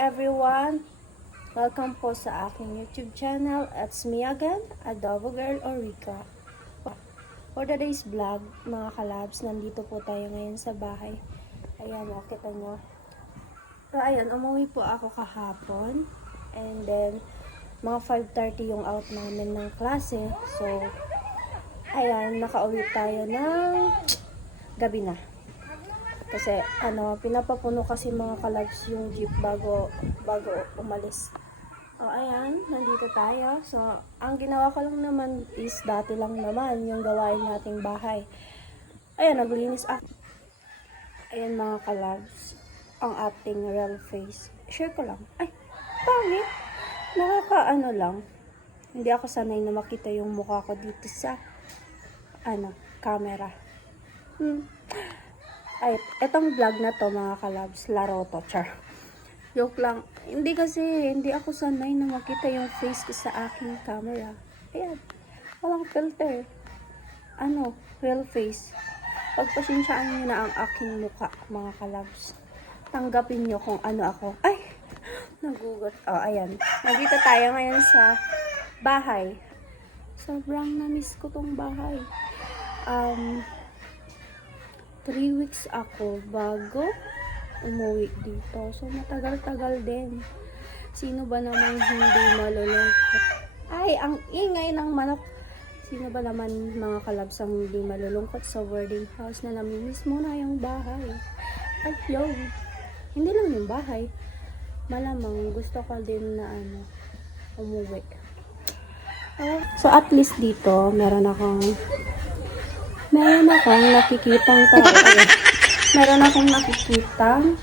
everyone! Welcome po sa aking YouTube channel. It's me again, Adobo Girl Orica. For today's vlog, mga kalabs, nandito po tayo ngayon sa bahay. Ayan, kita nyo. So, ayan, umuwi po ako kahapon. And then, mga 5:30 yung out namin ng klase. So, ayan, nakauwi tayo ng gabi na. Kasi, pinapapuno kasi mga kalabs yung jeep bago umalis. O, ayan, nandito tayo. So, ang ginawa ko lang naman is dati lang naman yung gawain nating bahay. Ayan, naglinis ako. Ayan mga kalabs, ang ating real face. Share ko lang. Ay, pangit. Nakakaano lang. Hindi ako sanay na makita yung mukha ko dito sa, camera. Ay, etong vlog na to mga kalabs, laro to, char. Joke lang. Hindi ako sanay na makita yung face ko sa aking camera. Ayan. Walang filter. Real face. Pagpasensyaan nyo na ang aking mukha, mga kalabs. Tanggapin nyo kung ano ako. Ay! Nagugot. Oh, ayan. Nandito tayo ngayon sa bahay. Sobrang na-miss ko tong bahay. 3 weeks ako bago umuwi dito. So, matagal-tagal din. Sino ba naman hindi malulungkot? Ay, ang ingay ng manok. Sino ba naman mga kalabs ang hindi malulungkot sa boarding house na namimiss mo na yung bahay? Ay, yo. Hindi lang yung bahay. Malamang gusto ko din na umuwi. So, at least dito, meron akong nakikitang tao. Meron akong nakikitang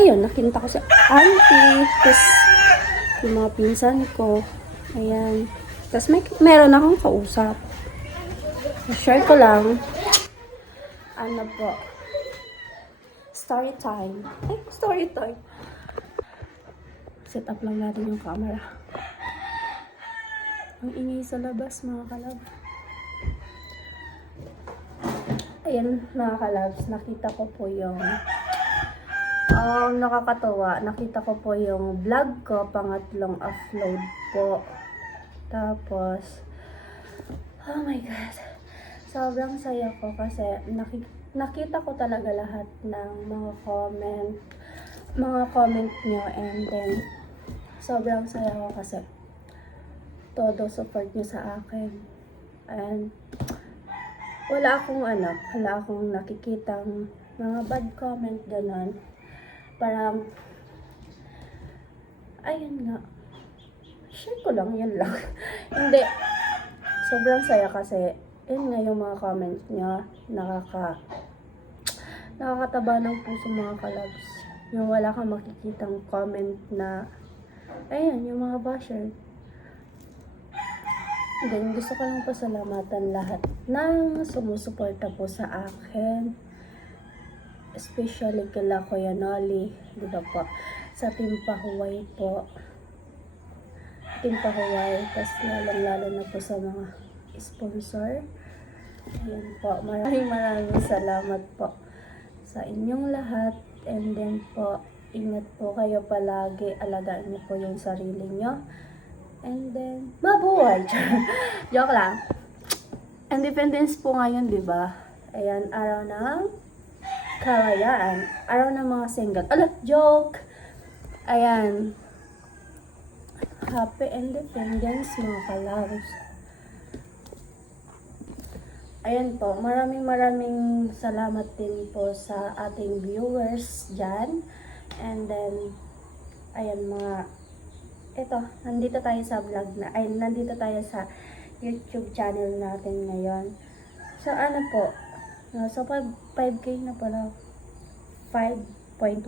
nakita ko sa auntie. Tapos, yung mga pinsan ko. Ayan. Tapos, meron akong kausap. Share ko lang. Story time. Story time. Set up lang natin yung camera. Ang ingay sa labas, mga kalab. Ayan, mga kalabs, nakita ko po yung nakakatawa. Nakita ko po yung vlog ko, pangatlong upload po. Tapos, oh my God, sobrang saya ko kasi nakita ko talaga lahat ng mga comment nyo, and then sobrang saya ko kasi todo support nyo sa akin. And wala akong nakikitang mga bad comment, ganon. Parang, ayun nga, share ko lang, yan lang. Hindi, sobrang saya kasi, yun nga yung mga comments niya, nakakataba ng puso, mga kalabs. Yung wala kang makikitang comment na, ayan, yung mga basher. Then, gusto ko lang pasalamatan lahat ng sumusuporta po sa akin. Especially kila Kuya Nolly, di ba po? Sa Team Pahuway po. Team Pahuway, tas lalo na po sa mga sponsor. Ayan po, maraming salamat po sa inyong lahat. And then po, ingat po kayo palagi. Alagaan niyo po yung sarili niyo. And then, mabuhay! Joke lang. Independence po ngayon, di ba? Ayan, araw ng kalayaan. Araw ng mga single. Joke! Ayan. Happy Independence, mga kalabs. Ayan po, maraming salamat din po sa ating viewers dyan. And then, ayan nandito tayo sa nandito tayo sa YouTube channel natin ngayon. So, so 5K na pala. 5.1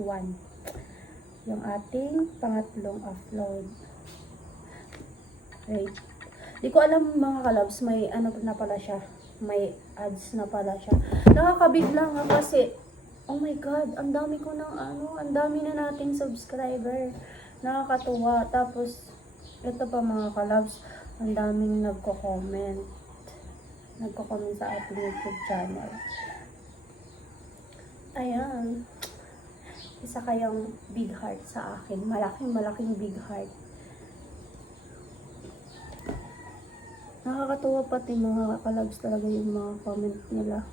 yung ating pangatlong upload. Wait. Di ko alam, mga kalabs, may na pala siya. May ads na pala siya. Nakakabigla nga kasi, oh my God, ang dami na nating subscriber. Nakakatuwa. Tapos, ito pa, mga kalabs, ang daming nagko-comment sa ating YouTube channel. Ayan. Isa kayong big heart sa akin. Malaking big heart. Nakakatuwa pati mga kalabs talaga yung mga comment nila.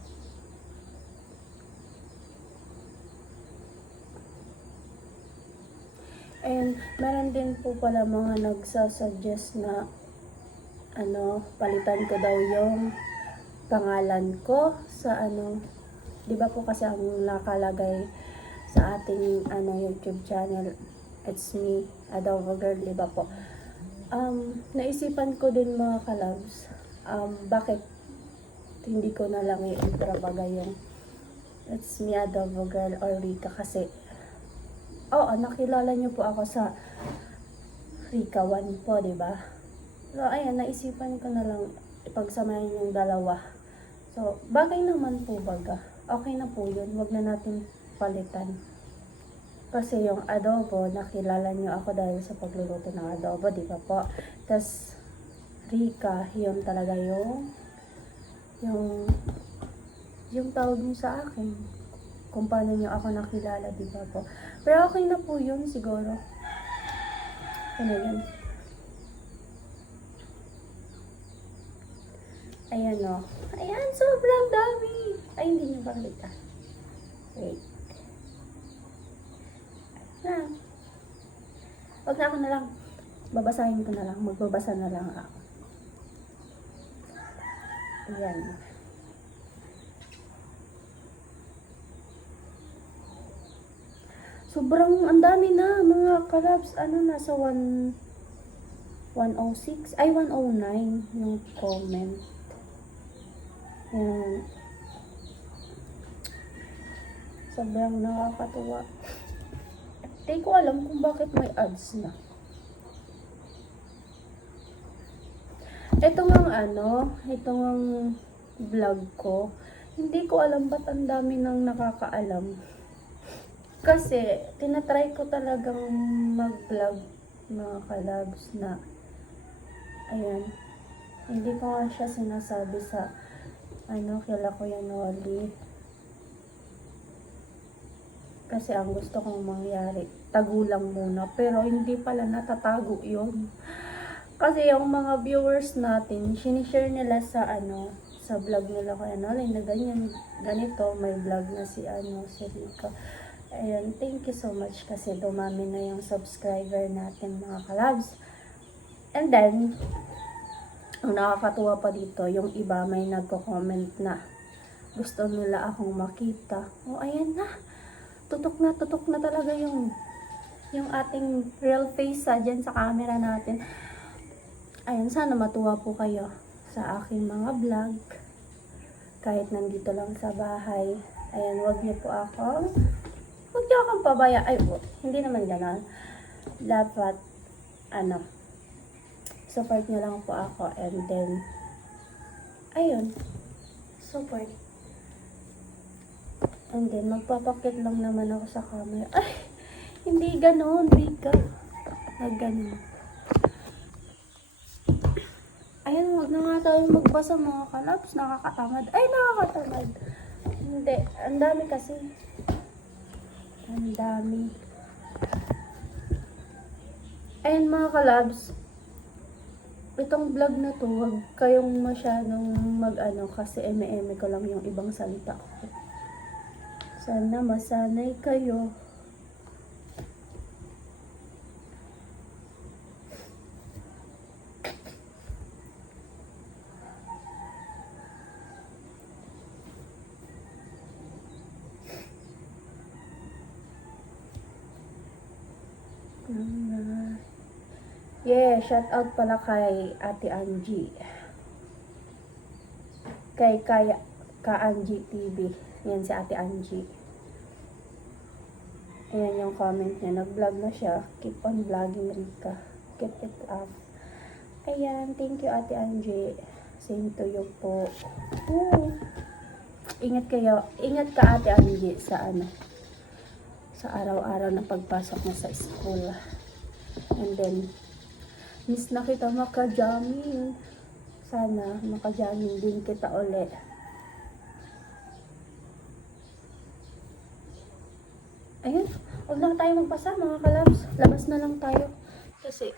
And meron din po pala mga nagsasuggest na palitan ko daw yung pangalan ko sa 'di ba po kasi ang nakalagay sa ating YouTube channel, it's me, Adobo Girl, 'di ba po? Naisipan ko din mga kalabs, bakit hindi ko na lang i-trabaga yung it's me, Adobo Girl or Rika, kasi nakilala niyo po ako sa Rika 1 po, 'di ba? So ayan, naisipan ko na lang ipagsamahin yung dalawa. So bagay naman po baga. Okay na po 'yun. Wag na natin palitan. Kasi yung adobo, nakilala niyo ako dahil sa pagluluto ng adobo, 'di ba po? Tas Rika, yun talaga yung tawag niyo sa akin. Kung paano niyo ako nakilala, 'di ba po? Pero okay na po 'yun siguro. Ano yan? Ayan o. Ayan, sobrang dami. Ay, hindi niyo bakita. Wait. Na. Wag na ako na lang. Babasahin ko na lang. Magbabasa na lang ako. Ayan. Sobrang ang dami na mga kalabs. Nasa 106. Ay, 109 yung comment. Ayan. Sobrang nakakatuwa. Hindi ko alam kung bakit may ads na. Ito ngang vlog ko. Hindi ko alam ba't ang dami nang nakakaalam. Kasi, tinatry ko talagang mag-vlog mga kalabs na ayan. Hindi ko nga siya sinasabi sa kila Kuya Noli. Kasi ang gusto kong mangyari, tagulang muna. Pero hindi pala natatago yun. Kasi yung mga viewers natin, sinishare nila sa sa vlog nila Kuya Noli na ganito, may vlog na si Rika. Ayan, thank you so much kasi dumami na yung subscriber natin mga kalabs. And then, ang nakakatuwa pa dito, yung iba may nagko-comment na gusto nila akong makita. Ayan na. Tutok na talaga yung ating real face dyan sa camera natin. Ayan, sana matuwa po kayo sa aking mga vlog. Kahit nandito lang sa bahay. Ayan, wag niyo akong pabaya. Ay, hindi naman gano'n. Dapat, support nyo lang po ako, and then ayun, support, and then magpapakit lang naman ako sa camera. Ay, hindi ganon, Rika, ganon. Ayun, wag na nga tayo magbasa mga kalabs, nakakatamad. Ay, nakakatamad. Hindi, ang dami kasi, ang dami. Ayun mga kalabs, itong vlog na to, wag kayong masyadong kasi eme-eme ko lang yung ibang salita ko. Sana masanay kayo. Yeah, shout out pala kay Ate Angie. Kay Angie TV. Yan si Ate Angie. Ayan yung comment niya. Nag-vlog na siya. Keep on vlogging, Rika. Keep it up. Ayan, thank you Ate Angie. Same to you po. Ingat ka Ate Angie sa sa araw-araw na pagpasok mo sa school. And then, miss na kita maka-jamming. Sana maka-jamming din kita ulit. Ayun, Huwag na tayo magpasa mga kalabs. Labas na lang tayo. Kasi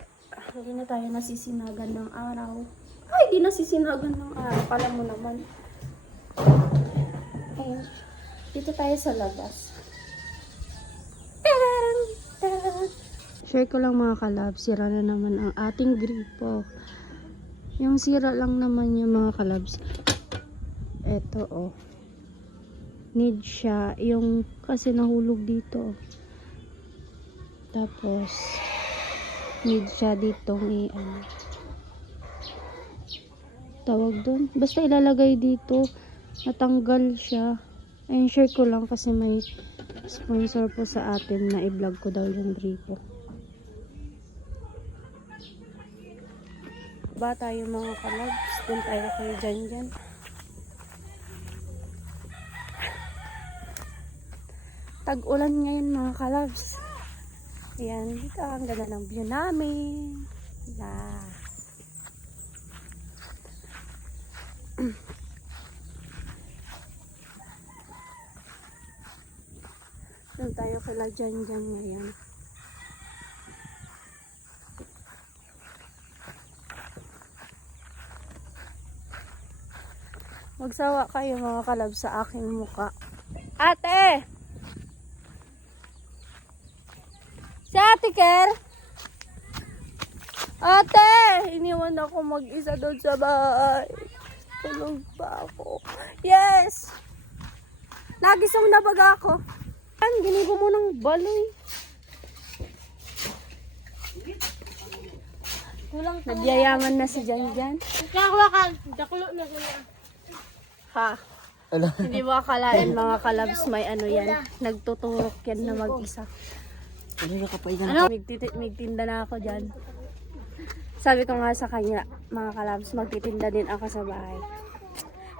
hindi na tayo nasisinagan ng araw. Ay, di nasisinagan ng araw. Kala mo naman. Ayun. Dito tayo sa labas. Taran! Taran! Share ko lang mga kalabs. Sira na naman ang ating gripo. Yung sira lang naman yung mga kalabs. Eto oh. Need siya. Yung kasi nahulog dito. Tapos need siya ditong tawag doon. Basta ilalagay dito. Natanggal siya. Ayun, share ko lang kasi may sponsor po sa atin na i-vlog ko daw yung gripo. Ba tayo mga kalabs? Doon tayo kayo dyan. Tag-ulan ngayon mga kalabs. Ayan, dito ang ganda ng view namin. Yeah. Doon tayo kala dyan ngayon. Magsawa kayo mga kalab sa aking muka. Ate! Si Ate Ker? Ate! Iniwan ako mag-isa doon sa bahay. Tulog pa ako. Yes! Nagising na baga ako. Ginigo mo ng baloy. Nagyayaman na si Janjan. Kakawakan, dakulo na kuya. Ha? Hindi mo akalain mga kalabs may ano yan. Nagtuturok yan na mag-isa. Ano? Magtitinda na ako dyan. Sabi ko nga sa kanya, mga kalabs, magtitinda din ako sa bahay.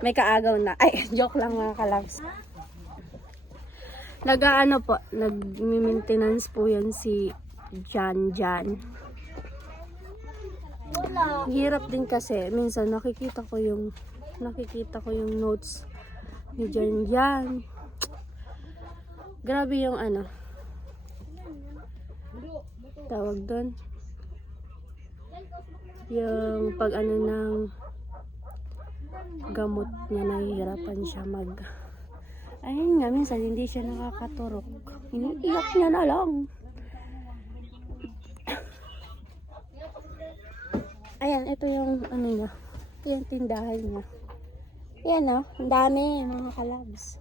May kaagaw na. Ay, joke lang mga kalabs. Nag-maintenance po yan si Jan. Hirap din kasi. Minsan nakikita ko yung notes ni Jan. Grabe yung tawag doon. Yung pag ng gamot niya, nahihirapan siya ayun nga, minsan hindi siya nakakaturok. Iniiyak niya na lang. Ayan, ito yung niya. Ito yung tindahan niya. Ayan ang dami mga kalabs.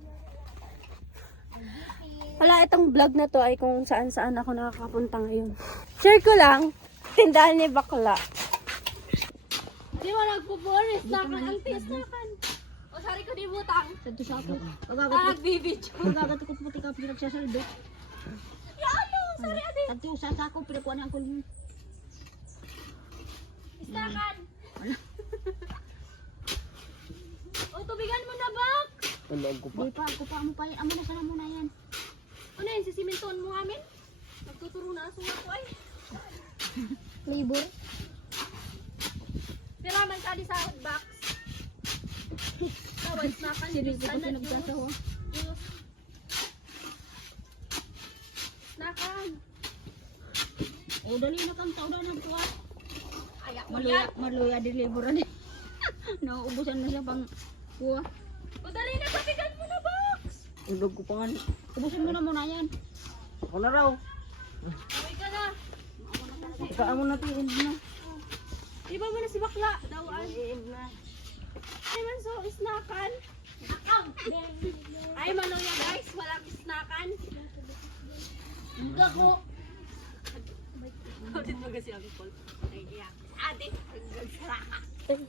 Wala, itong vlog na to ay kung saan ako nakakapunta ngayon. Share ko lang, tindahan ni Bakla. Di mo nagpupulis na ang tisakan. O sari ko di butang. Santo sa ako. Nagbibidyo. Pagagat ko puti ka pinagsasaldo. Ya ano, sari adi. Santo sa ako pinakuha na ako. Istakan. O tubigan mo na bak. Di pa ako pa mo pa yan. Amo na sana muna yan. Ano yun, sisiminton mo amin? Nagtuturo na aso ako ay. Labor. Piraman ka di sa box. Tawad na kan. Sino ko pinagsasawa? Nakan. O dali na kang tao na nagtuwa. Ayak mo yan. Maluya deliver na. Nauubusan na siya pang kuha. O dali na, patigan mo na box. Ulog ko pa nga. Ubusin mo na muna yan. Ako na raw. Away ka na. Ikaw mo na tiin na. Iba mo na si Bakla. Dawaan. Ay man so, isnakan. Ay manoya guys, walang isnakan. Gago. How did mo kasi ang call? Ay, yeah. Ate, ano?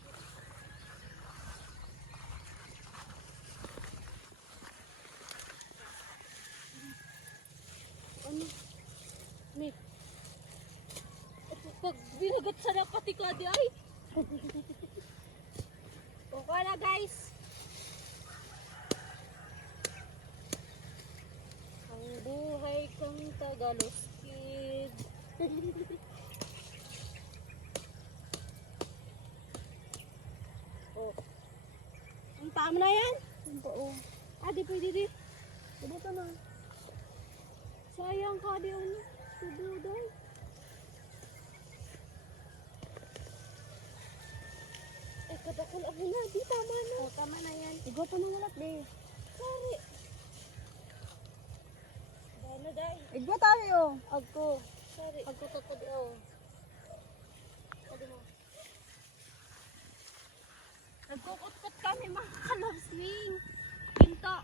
Nick. Pag binagat sa napati ka di ay. Okay na guys. Ang buhay kang Tagaluskid. Oh. Ang tama na yan? Oo. Ah, di pwede di. Diba ito na? Si Sayang ka di ano. Subuday. Eh, kadakol ako na. Di tama na. O, tama na yan. Igo pa nang walat de. Sorry. Dahil na dahil. Igo tayo. Agko. Sorry. Agko ko di oh. Pwede mo. Nagkukot-kot kami mga kalabswing. Pinto.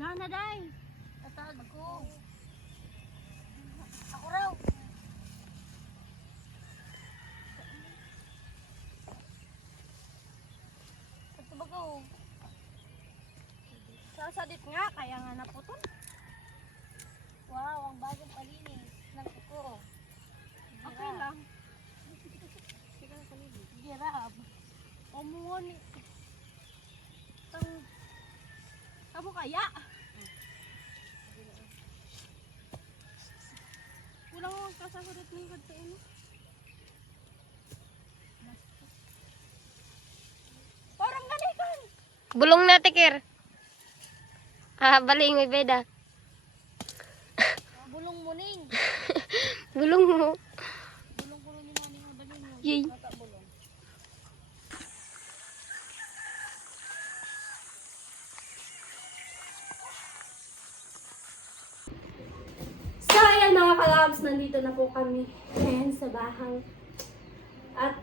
Dana day. Tatag ko. Ako raw. Ito ba ko? Sasadit nga, kaya nga naputol. Wow, ang bagong palinis ng kuko. Okay lang. Girab. Umuwan. Amo kaya? Kulang ang kasasagot ng kadto ano? Parang galikan. Bulong na tikir. Balingoy beda. Bulong muning. Bulong mo. Bulong-bulong ni mami nga balin mo. Yay. Bata bulong. So, ayan mga kalabs, nandito na po kami ngayon sa bahang. At,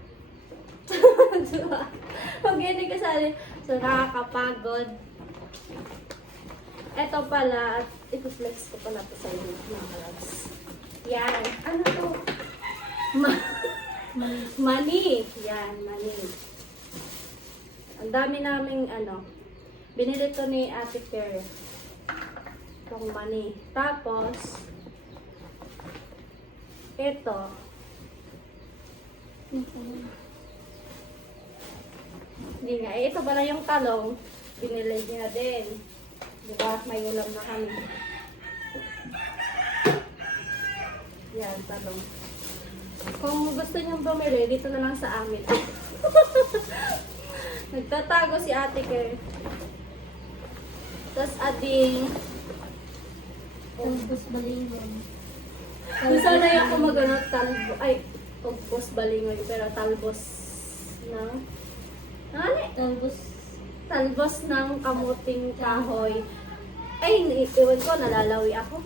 pag hindi kasali, so nakakapagod. Eto pala, at ipiflex ko pala to sa inyo mga kalabs. Yan. Ano to? Mani. Yan, mani. Ang dami naming binili to ni Ate Claire. Itong mani. Tapos, ito. Hindi nga. Ito pala yung talong. Binili niya din. Diba? May ulam na kami. Yan, talong. Kung gusto niyong bumili, dito na lang sa amin. Nagtatago si Ate Claire. Tapos ading Tapos balingon. sana yung kumagano talbo, ay, talbos balingoy, pero talbos ng, Tapos talbos ng kamuting kahoy. Ay, iwan ko, nalalawi ako.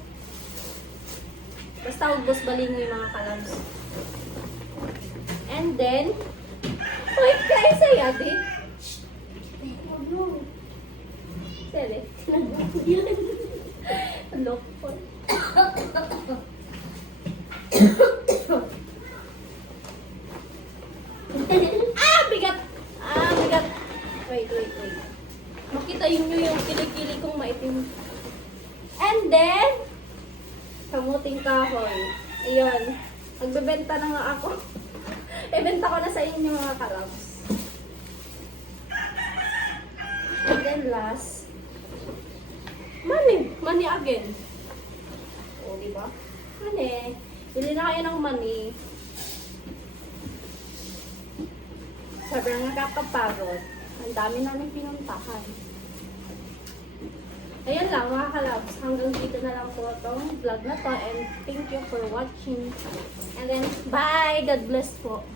Basta talbos balingoy mga kalabs. And then, wait, kaya sa'yo, ate? Oh no. Sele. Loko. Bigat! Bigat! Wait. Makita nyo yung kilig-kilig kong maitim. And then, kamuting kahoy. Ayun. Magbebenta na nga ako. Ibenta ko na sa inyo mga kalabs. And then last, money. Money again. O, diba? Money. Bili na kayo ng money. Sobrang nakakapagod. Ang dami namin pinuntahan. Ayun lang mga kalabs. Hanggang dito na lang po itong vlog na to. And thank you for watching. And then, bye! God bless po.